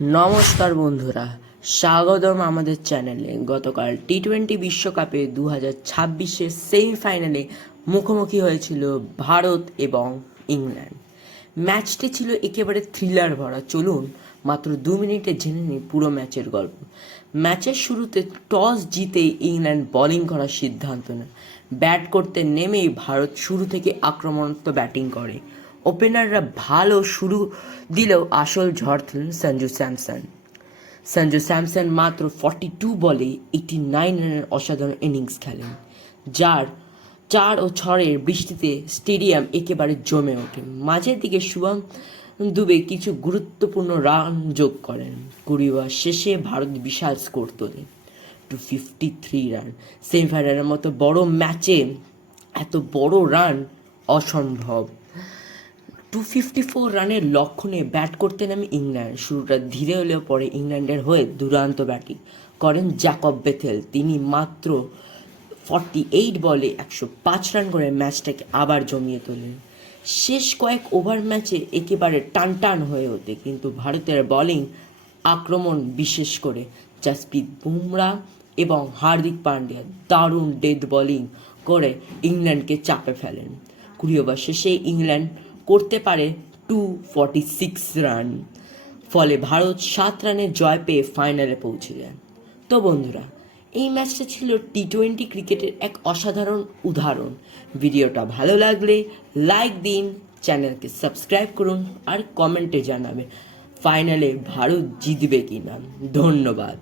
নমস্কার বন্ধুরা, স্বাগতম আমাদের চ্যানেলে। গতকাল টি-20 বিশ্বকাপে 2026-এর সেমিফাইনালে মুখোমুখি হয়েছিল ভারত এবং ইংল্যান্ড। ম্যাচটি ছিল একেবারে থ্রিলার ভরা। চলুন মাত্র 2 মিনিটে জেনে নিই পুরো ম্যাচের গল্প। ম্যাচের শুরুতে টস জিতে ইংল্যান্ড বোলিং করার সিদ্ধান্ত নেয়। ব্যাট করতে নেমেই ভারত শুরু থেকে আক্রমণাত্মক ব্যাটিং করে। ওপেনাররা ভালো শুরু দিলেও আসল ঝড় তুলেন সঞ্জু স্যামসন মাত্র 42 বলে 89 রানের অসাধারণ ইনিংস খেলেন, যার 4 ও 6-এর বৃষ্টিতে স্টেডিয়াম একেবারে জমে ওঠে। মাঝের দিকে শুভম দুবে কিছু গুরুত্বপূর্ণ রান যোগ করেন। 20 ওভার শেষে ভারত বিশাল স্কোর তোলে 253 রান। সেমিফাইনালের মতো বড় ম্যাচে এত বড় রান অসম্ভব। 254 রানের লক্ষ্যে ব্যাট করতে নামে ইংল্যান্ড। শুরুটা ধীরে হলেও পরে ইংল্যান্ডের হয়ে দুর্দান্ত ব্যাটিং করেন জ্যাকব বেথেল। তিনি মাত্র 48 বলে 105 রান করে ম্যাচটাকে আবার জমিয়ে তোলেন। শেষ কয়েক ওভার ম্যাচে একেবারে টান হয়ে ওঠে, কিন্তু ভারতের বোলিং আক্রমণ, বিশেষ করে জাসপ্রীত বুমরাহ এবং হার্দিক পান্ডিয়া দারুণ ডেথ বোলিং করে ইংল্যান্ডকে চাপে ফেলেন। 20 ওভার শেষে ইংল্যান্ড করতে পারে 246 রান, ফলে ভারত 7 রানে জয় পেয়ে ফাইনালে পৌঁছে যায়। তো বন্ধুরা, এই ম্যাচটা ছিল টি-20 ক্রিকেটের এক অসাধারণ উদাহরণ। ভিডিওটা ভালো লাগলে লাইক দিন, চ্যানেলকে সাবস্ক্রাইব করুন আর কমেন্টে জানাবেন ফাইনালে ভারত জিতবে কিনা। ধন্যবাদ।